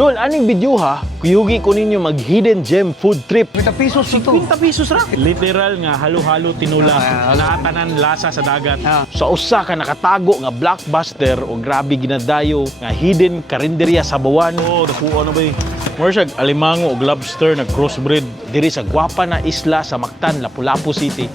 Dol, aning video ha, kuyugi ko ninyo mag hidden gem food trip. 50 pesos ito. 50 pesos ra. Literal nga halo-halo tinula, natanan lasa sa dagat. Sa usa ka nakatago nga blockbuster o grabe ginadayo nga hidden karinderya sa Bawan. Oh, dakuha na ba eh. More siya alimango o lobster na crossbreed diri sa gwapa na isla sa Mactan, Lapu-Lapu City.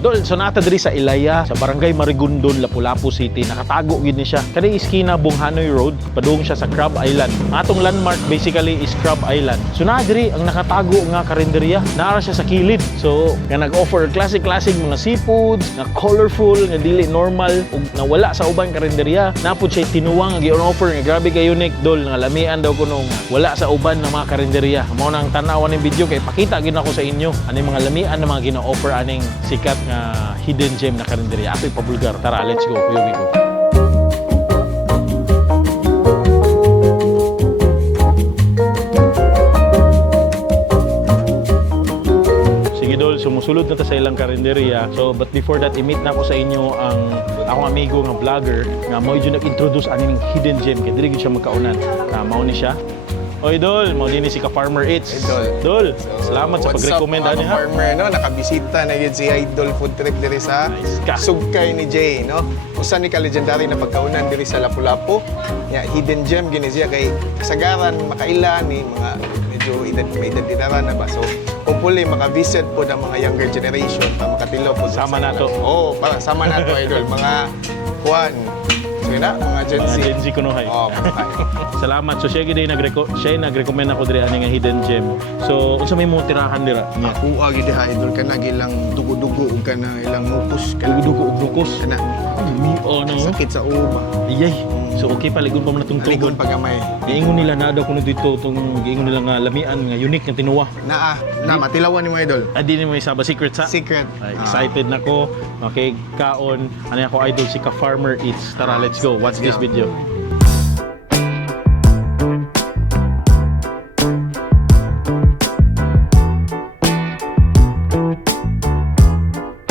Dol, so nata diri sa Ilaya, sa Barangay Marigondon, Lapu-Lapu City. Nakatago gid ni siya. Kani iskina Bunghanoy Road, padung siya sa Crab Island. Atong landmark basically is Crab Island. So na diri ang nakatago nga karinderya. Naara siya sa kilid. So nga nag-offer classic mga seafoods, nga colorful, nga dili normal, ug nawala sa uban karinderya. Napud siya tinuwang nga gi-offer nga grabe ka unique, Dol, nga lamian daw kuno wala sa uban ng mga karinderya. Mao nang tan-awan ng video kay pakita gid nako sa inyo ani mga lamian na mga gina-offer aning sikat nga hidden gem na karinderya. Ako'y pabulgar. Tara, let's go. Kuyugi ko. Sige, Dol, sumusulod na ta sa ilang karinderya. So, but before that, i-meet na ko sa inyo ang akong amigo nga vlogger nga mo yung nag-introduce aning hidden gem. Kaya dili siya magkaunan. Mao ni siya. Oy, Dol, mo din si Ka-Farmer Eats. Dol, salamat sa pag-recommend ani ha. Farmer, no, nakabisita na yun si Idol Food Trip diri sa Sugkay ni Jay, no. Usa ni ka legendary na pagkaunan diri sa Lapu-Lapu. Ya, hidden gem gini siya kay kasagaran makailan ni mga medyo may edad na ba. So, hopefully maka-visit po ng mga younger generation para makatilo po Sama na to. Oo, para sama na to, Idol. Mga kuan. So, yun na, mga Gen Z. Mga Gen Z kunuhay. Oo, Salamat. So siya gid nag-recommend ako diri ani nga hidden gem. So unsa may mo tirahan dira? Ako agi di Idol kana gilang dugo-dugo ug kana ilang mupos kana Dugo ug lukos. kana Oh no. sakit sa uba. Iyay. So okay paligon pa man natong Ligon tugon. pagamay. Giingon nila na daw kuno dito tong giingon nila nga lamian nga unique nga tinuwa. Na matilawan ni mo Idol. Adi ni mo isaba secret sa. Secret. Ay, excited na ko. Okay, kaon. Ano ako idol si Ka-Farmer Eats. Tara, let's go. Watch this video.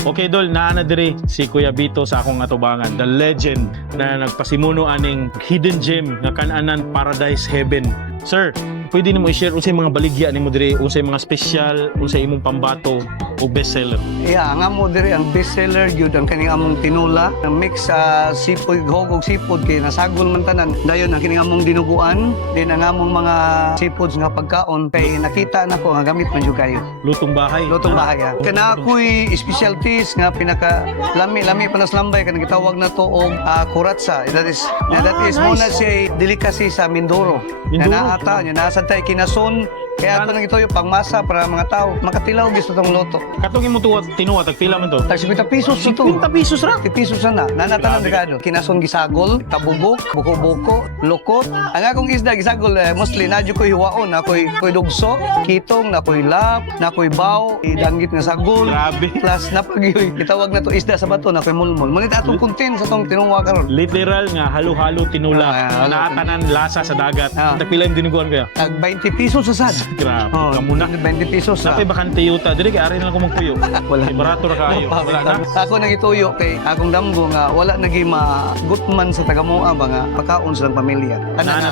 Okay, Dol, naana diri si Kuya Bito sa akong atubangan, the legend na nagpasimuno aning hidden gem nga kan-anan Paradise Heaven. Sir, pwede nimo i-share unsay mga baligya nimo diri, unsay mga special, unsay imong pambato o bestseller? Yeah, ang amo diri ang bestseller gyud ang kaning among tinula, ang mix sa seafood, hogog seafood kay nasagol man tanan. Dayon ang kining among dinuguan, din ang among mga seafoods nga pagkaon kay nakita nako nga gamit man jud kayo. Lutong bahay. Lutong bahay. Kana ako'y specialties nga pinaka lami panas lambay kanang gitawag na to og kuratsa. That is nice. muna siya delicacy sa Mindoro. Mindoro? Na naata, nasa tay kinason. Kaya ito nang ito yung pangmasa para mga tao makatilaw gusto tong loto. Katong imo tinuwa tagpila man to. Tag 50 pesos ito. 50 pesos ra. 50 pesos na. Nanatanan regado. Kinason gisagol, tabubok, buko-buko, lukot. Ang akong isda gisagol mostly nadyo ko hiwaon, ako'y dugso, kitong, nako'y lap, nako'y baw, idanggit nga sagol. Grabe. Plus napagyoy gitawag na to isda sa bato nako'y mulmul. Manit atong content sa tong tinuwa karon. Literal nga halo-halo tinula. Naatanan lasa sa dagat. Tagpila yung dinuguan kaya? Tag 20 pesos sa sad. Grabe. Oh, Kamuna. 20 pesos sa. Napay bakante yuta. Dili kay ari na ako magpuyo. Wala. Barato ra kaayo. Wala na. Ako nagituyo kay akong damgo nga wala nagi magutman sa tagamoa ba nga pagkaon sa pamilya.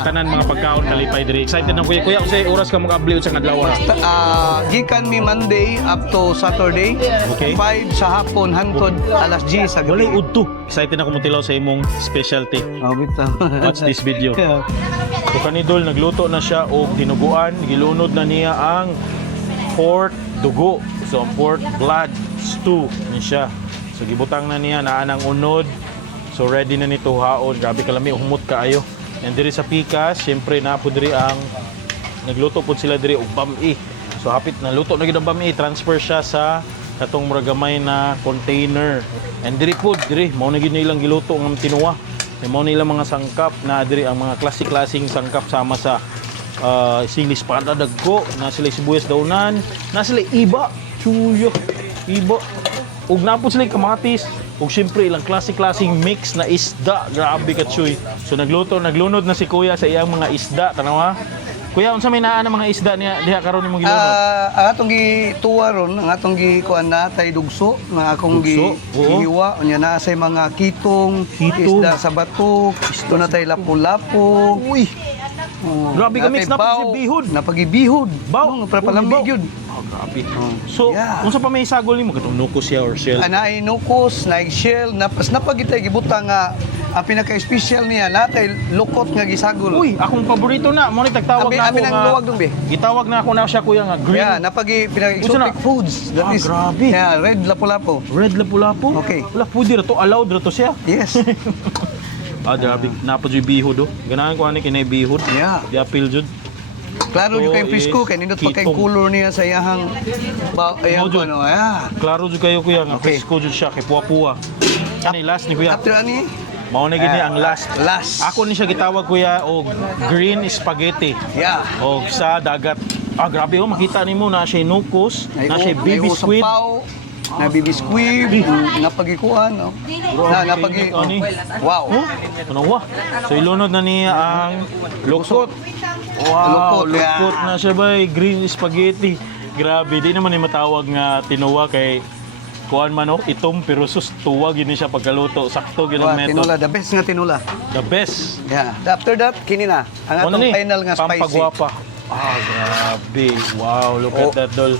Tanan mga pagkaon kalipay diri. Excited na kuya. Kuya, unsay oras ka mag-upload sa adlaw? Gikan mi Monday up to Saturday. Okay. 5 sa hapon hantod alas 10 sa Walay gabi. udto. Excited ako mutilaw sa imong specialty. Oh, bitaw. Watch this video. So kanidol nagluto na siya og dinuguan, gilunod na niya ang pork dugo. So ang pork blood stew ni siya. So gibutang na niya naa nang unod. So ready na nito haon. Grabe kalami humot kaayo. And diri sa pikas, syempre na po diri ang nagluto po sila diri og bami. So hapit na luto na gid ang bami, transfer siya sa katong muragamay na container. And diri po diri mao na gid nilang giluto ng tinuwa. Mao na ilang mga sangkap na diri ang mga klasik-klasing sangkap sama sa sinis pada dagko, na sila sibuyas daunan, na sila iba, chuyo, iba. Ug napod sila kamatis, ug syempre ilang klasik-klasing mix na isda. Grabe ka chuy. So naglunod na si Kuya sa iyang mga isda, tanawa. Kuya, unsa may naa ng mga isda niya diha karon nimong gilunod? Ang atong gituwa ron, ang atong gikuan na tay dugso, nga akong Dugso? Oo. gihiwa, unya na say mga kitong, Kitong. isda sa batok, doon na tay lapu-lapu. Uy, Oh, Grabe ka, natay mix na baw, pagibihod. Napagibihod. Baw. Para palamig Uy, baw. yun. grabe. Oh. So, Yeah. unsa pa may sagol nimo katong nukos siya or shell? Anay nukos, naig shell, napagitay gibutang nga ang pinaka-special niya natay lukot nga gisagol. Uy, akong paborito na. Mo ni tagtawag na ako Amin ang nga. luwag dun be. Gitawag na ako na siya kuya nga green. Yeah, pinaka-exotic Unsa na? foods. That is, Grabe. yeah, red lapu-lapu. Red lapu-lapu. Okay. Wala pwede ra to, allowed ra to siya. Yes. Grabe. Napod yung bihod oh. Ganahan ko ani kinay bihod. Yeah. Di apil jud. Klaro yung kayong is fish ko, kaya nindot pa kayong kitong. color niya sa iyahang ayang Mojo. ano, yeah. Klaro jud kayo kuya nga Okay. presko jud siya kay puwa-puwa. Ani last ni kuya. After ani, Mao na gid ni ang last. last. Ako ni siya gitawag kuya og green spaghetti. Yeah. O sa dagat. Grabe oh, makita nimo na siya nukos, na siya baby squid. Na baby squid, napagikuan, no? Na napagi Ani. wow. Oh, ano wa? So ilunod na niya ang lukot. Wow, Lukot, yeah. lukot na siya bay, green spaghetti. Grabe, di naman ni matawag nga tinuwa kay kuan man oh, itom pero sus tuwa gini siya pagkaluto. Sakto gid ang Wow, method. tinula, the best nga tinula. The best. Yeah. After that, kini na. Ang Ano atong ni? final nga spicy. Pampagwapa. Grabe. Wow, look Oh. at that doll.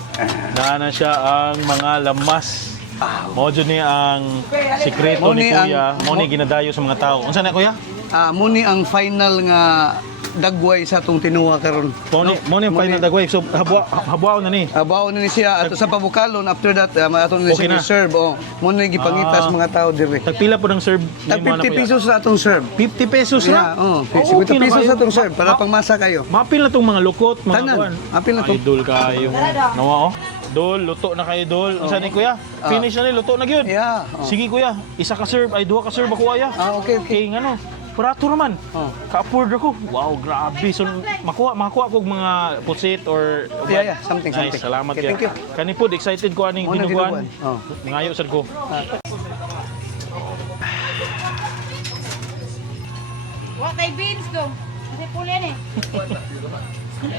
Naana siya ang mga lamas. Mao jud ni ang sikreto Mo ni ni ang- Kuya. Mo ni ginadayo sa mga tao. Unsa na Kuya? Muni ang final nga dagway sa atong tinuwa karon. Mo ni final dagway. So habwa na ni. Abaw na ni siya ato sa pabukalon, after that atong Okay siya na. serve. Oh, mo na gipangitas mga tao dire. Tagpila po ng serve Tag nimo na 50 Kuya? pesos sa atong serve. 50 pesos Yeah, na. oh, Okay 50 na pesos kayo. sa atong serve para Ma- pangmasa kayo. Mapil na tong mga lukot, mga Tanan. kuan. Apil na to. Idol kayo. Nawa oh. Dol, luto na kayo dol. Unsa ni Kuya? Finish na ni luto na gyud. Yeah. Oh. Sige Kuya, isa ka serve ay duha ka serve ako aya. Okay. Kay ngano, parato naman. Oh. Ka-afford ako. Wow, grabe. So makakuha ko mga pusit or Yeah, something. Nice, salamat Okay, thank you. Kani pod excited ko aning Mo na dinuguan. Oh. Ngayo sad ko. Wa kay beans do. Kasi pulen eh.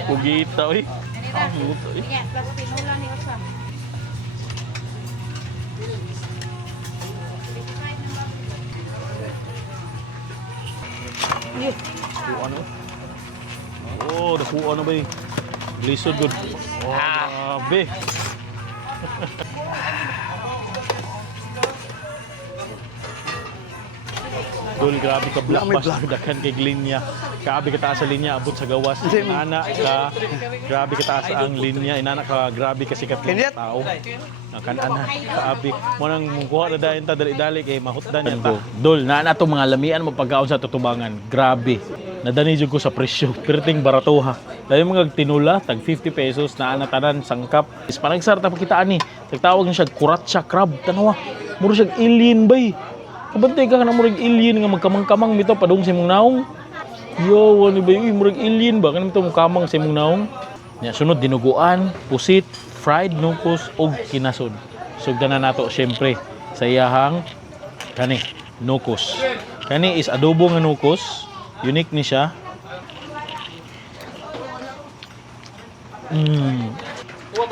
Pugita oy. Kanina. Luto eh. Sige, plus tinula ni Osam. Ano? Oh, dakuha na ba eh. Lisod good. Oh, grabe. Dol, grabe ka Wala, may blockbuster dakan kay linya. Grabe ka taas sa linya abot sa gawas. Inana ka. Grabe ka taas ang linya. Inana ka grabe ka sikat ng Kanyat. tao. Kanana kaabi. Mo nang mungkuha na dayon ta dali-dali kay mahutdan yan ta. Dol, naa to mga lamian mo pagkaon sa tutubangan. Grabe. Nadani jud ko sa presyo. Perting baratuha. Dahil mga tinula, tag 50 pesos na tanan sangkap. Is panagsarta pa kita ani. Tagtawag na siya kuratsa crab. Tanawa. Muro siya alien bay. Kabantay ka na murag alien nga magkamang-kamang bitaw padung sa imong naong. Yo, ano ba yun? Murag alien ba? Kanang ito kamang sa imong naong. Nya sunod dinuguan, pusit, fried nukos og kinasod. Sugdan na nato syempre sa iyahang kani nukos. Kani is adobo nga nukos. Unique ni siya.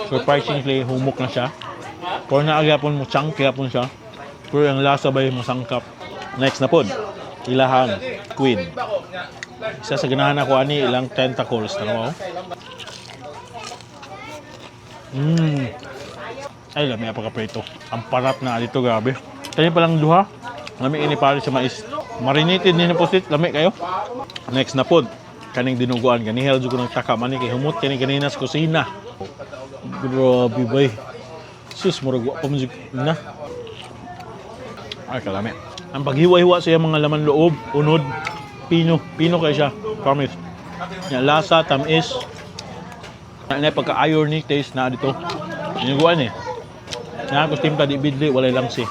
Surprisingly humok na siya. Pero naagapon mo chunky apon siya. Pero ang lasa ba yung masangkap. Next na pod, ilahang squid. Isa sa ganahan ako ani ilang tentacles. Tanaw. Ay, lami pa kaprito. Ang parat na dito, grabe. Kanya palang duha. Lami ini pare sa mais. Marinated din na pusit. Lami kayo. Next na pod, kaning dinuguan. Ganihel jud ko ng takam ani kay humot kani kanina sa kusina. Grabe bay. Sus, murag wa pa mo na. Ay, kalami. Ang paghiwa-hiwa siya mga laman loob, unod, pino kayo siya. Promise. Yung lasa, tamis. Na pagka-irony taste na dito. Dinuguan eh. Nga ko timpla di bidli, walay lang si.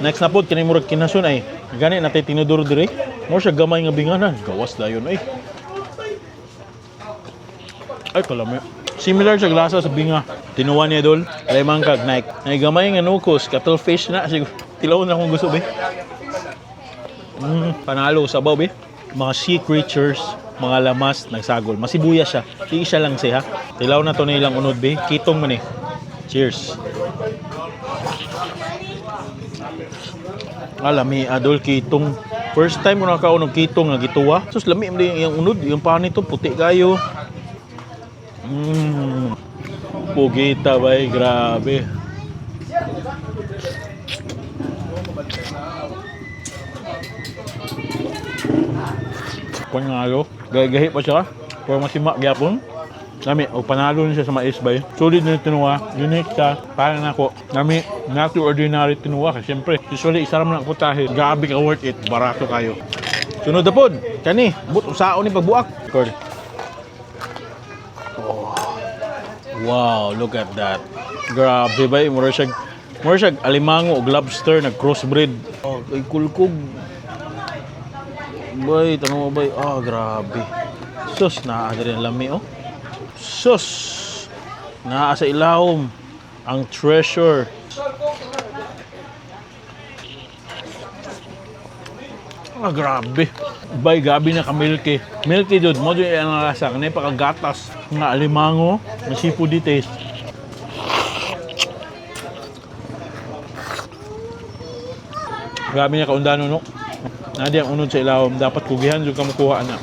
Next na po, kinimurag kinasun ay. Gani natin tinuduro dire. More siya gamay nga binganan. Gawas dayon ay. Ay, kalami. Similar sa lasa sa binga. Tinuwan niya dol. Alay mangkag, Nike. Ay gamay nga nukos, cuttlefish na. Siguro, tilaw na akong gusto be. Panalo, sabaw be. Mga sea creatures. mga lamas nagsagol. Masibuya siya. Di siya lang siya. Tilaw na to na ilang unod be. Kitong man eh. Cheers. Lami adol kitong. First time ko nakaunog kitong nga gituwa. Sus lami mo yung unod, yung pani to puti kayo. Pugita bay, grabe. Panalo, gahi pa siya. Pero masima gyapon. Nami, o panalo na siya sa mais bay. Solid na yung tinuwa, unique siya. Parang ako, nami, not too ordinary tinuwa. Kasi syempre, usually isa naman ang putahe. Grabe ka worth it, barato kayo. Sunod na po, kani, but usaon ni pagbuak. Record. Oh. Wow, look at that. Grabe bay, mura siya alimango o lobster na crossbreed. Oh, kay kulkog. Bay, tanong mo bay, grabe. Sus, naadari ang lami oh. Sus! Naa sa ilawom ang treasure. Grabe. Bay, gabi na ka-milky. Milky dude, mo dyan ang lasa. Kanay pagkagatas nga alimango, na seafoody taste. Grabe niya kaundano, no? Nadi ang unod sa ilawom. Dapat kugihan yung kamukuha na.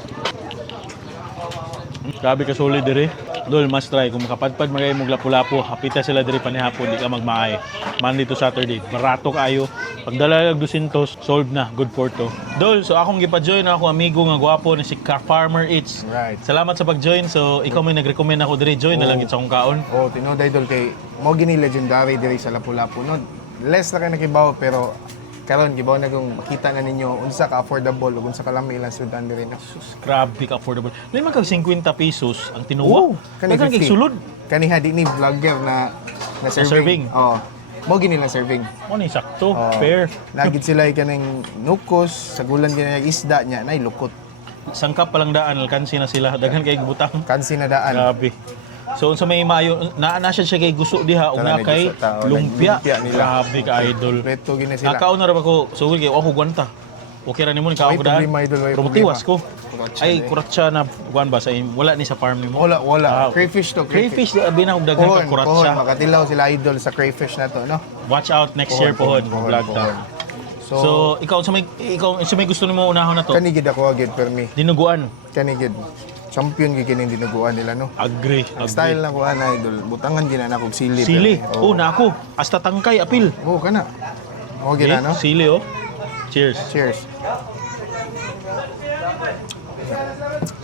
Grabe ka solid dire. Dol, must try. Kung makapadpad magay mong lapu-lapu, hapita sila dire panihapon, di ka magmaay. Monday to Saturday. Barato kayo. Pagdala lang 200, solved na. Good for to. Dol, so akong gipa-join ako amigo nga gwapo ni si Farmer Eats. Right. Salamat sa pag-join. So, ikaw may nag-recommend ako dire. Join na lang sa akong kaon. Oh, tinood idol kay mo gini legendary diri sa Lapu-Lapu no. Less na kay nakibaw pero karon gibaw na kung makita na ninyo unsa ka affordable ug unsa ka lami ilang sudan diri na. Grabe ka affordable. May mga 50 pesos ang tinuwa. Kani Daghang kay sulod. Kaniha di ni vlogger na serving. Oh. Mo gini lang serving. Mo ni sakto, Oh. fair. Nagid sila kaning nukos, sa gulan gina isda niya nay lukot. Sangkap pa lang daan, alkansi na sila. Daghan kay butang. Kansi na daan. Grabe. So unsa may maayo na siya kay gusto diha ug Tara, na kay may gusto tao. lumpia. Lumpia nila. Grabe ka idol. Kompleto gina sila. Nakaon na ra ako sugod kay ako gwanta. Okay ra nimo ni kaon Ay, ko daan. problema, idol, ay, Pero problema. tiwas ko. Kuratsa Ay na eh. kuratsa na kuan ba sa wala ni sa farm nimo. Wala. Crayfish to. Crayfish di abi na og daghan ka Pohon, kuratsa. makatilaw sila idol sa crayfish na to, no? Watch out next year pohon vlog ta. So ikaw sa may gusto nimo unahon na to. Kanigid ako agad permi. Dinuguan. Kanigid. Champion gid kining dinuguan nila, no? Agree. Style na ko ana idol. Butangan gina na kog sili. Sili. permi. Oh, na ako. Hasta tangkay apil. Oo, kana. Oo, gina, no? Sili oh. Cheers. Cheers.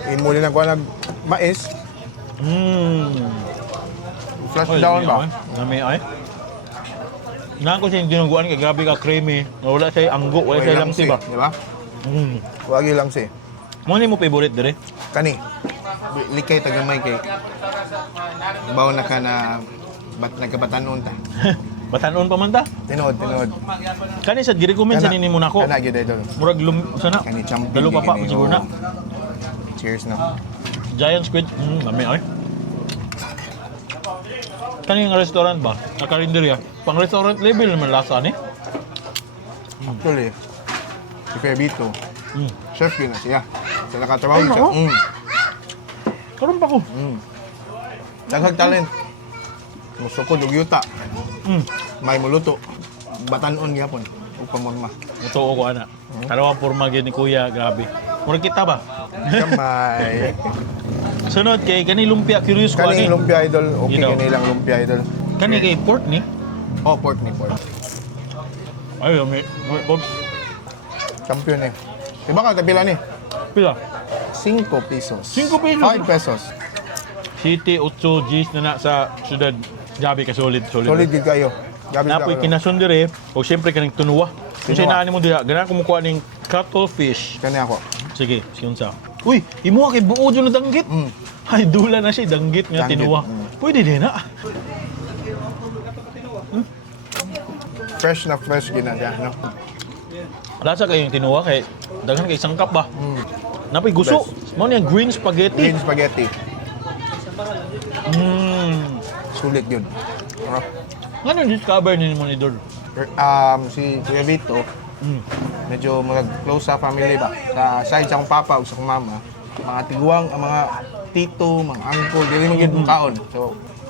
Imuli na ko nag mais. Flash down ba? Nami ay. Na ko siyang dinuguan kay grabe ka creamy. Wala siya anggo, wala siya lamsi ba? Di ba? Mm. Wagi lang si. Mo ni mo favorite dire? Kani. Likay tagamay kay. Bawo na ka na nagkabatanon ta. Batanon pa man ta? Tinood. Kani sa gi-recommend sa nini mo nako. Kana gid idol. Murag sana. Kani champion. Dalo pa gini, siguro na. oo. Cheers na. Giant squid. Nami ay. Kani nga restaurant ba? Nakarinderya. Pang restaurant level naman lasa ni. Actually, si Febito, Mm. chef yun na siya. Sa nakatrabaho Ay, siya. oo? Karon pa ko. Daghang talent. Musukod og yuta. May muluto. Batanon gyapon. Ug pamorma. Mutuo ko ana. Dalawang porma gyud ni Kuya, grabe. Murag kita ba? Kamay. Sunod kay kani lumpia curious ko ani. Kani lumpia idol. Okay You know. kani lang lumpia idol. Kani kay pork ni. Oh, pork ni pork. Ay, may Champion eh. Diba ka tapila ni? pila. 5 pesos. 5 pesos? 5 pesos. City 8 Gs na sa syudad. Grabe ka solid. Solid din kayo. Gabi Napoy kinason dire o siyempre kaning tunuwa. Kung Tunuwa. sinaan mo diha, gana kumukuha ning cuttlefish. Kani ako. Sige, siyunsa. Uy, imo kay buo jud na danggit. Ay dula na siya danggit nga Danggit, tinuwa. Pwede din na. Fresh na fresh gina siya, no? Lasa kayong tinuwa kay daghan kay sangkap ba. Napoy gusto. Mo ni green spaghetti. Green spaghetti. Sulit yun. Ano? Ano discover ni mo ni Dor? Si Kuya Vito, medyo mag-close sa family ba? Sa side sa akong papa o sa akong mama, mga tiguang, ang mga tito, mga uncle, dili mo gid kaon. So,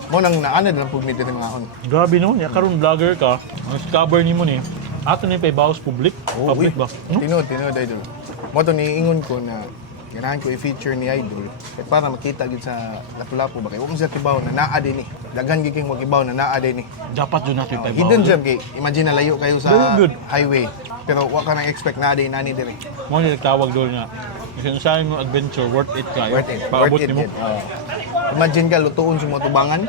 mo nang naanad lang pud mi diri mga kaon. Grabe no, ya karon vlogger ka. Ang cover nimo ni. Ato ni paibawas public. Public ba? No? Tinod, idol. Mo to niingon ko na ganahan ko i-feature ni Idol para makita gid sa Lapu-Lapu ba kay mo sa tibaw na naa din ni. Daghan gid king magibaw na naa din ni. Dapat yun natin paibawas. Hidden gem kay imagine na layo kayo sa Very good. highway. Pero wa ka nang expect na din nani dire. Mo ni tawag doon nga. Kasi sa mo adventure worth it kayo. Worth it. Paabot Worth it. nimo. Gid. Imagine ka lutuon sa mga tubangan.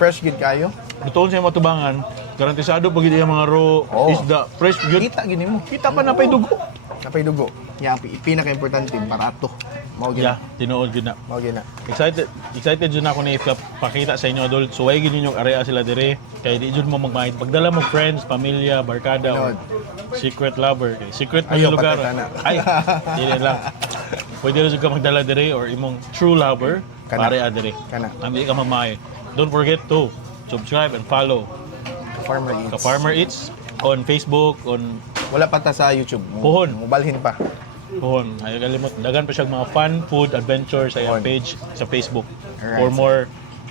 Fresh gid kayo. Lutoon sa matubangan, garantisado pag yung mga raw Oo. isda, fresh yun. Kita gini mo. Kita pa na pa'y dugo. Napay dugo. Nya ang pinaka-importante barato. Mao gid. Yeah, tinuod yun na. Mao gid na. Excited yun ako na pakita sa inyo adult. So, ay yun yung area sila dire. Kaya di yun mo magmahit. Pagdala mo friends, pamilya, barkada, or secret lover. Kaya secret mo Ayaw, yung lugar. patay na. Ay, hindi lang. Pwede rin ka magdala dire or imong true lover, Kana. pare dire. Kana. Hindi ka mamahit. Don't forget to subscribe and follow Farmer Eats. Ka-Farmer Eats on Facebook, on Wala pa ta sa YouTube. Puhon. Mobalhin pa. Pohon. Ayaw kalimot. Dagan pa siya mga fun food adventure sa iyang Pohon. page sa Facebook Alright. for more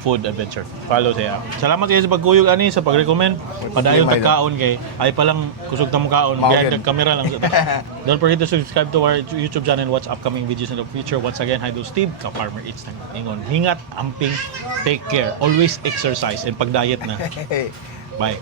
food adventure. Follow siya. Salamat kayo sa pagkuyog ani sa pag-recommend. Padayon May kaon kay ay palang kusog ta mo kaon. Mao Behind gid. the camera lang sa Don't forget to subscribe to our YouTube channel and watch upcoming videos in the future. Once again, hi do Steve, Ka-Farmer Eats ng Ingon. Hingat, amping, take care. Always exercise and pag-diet na. Bye.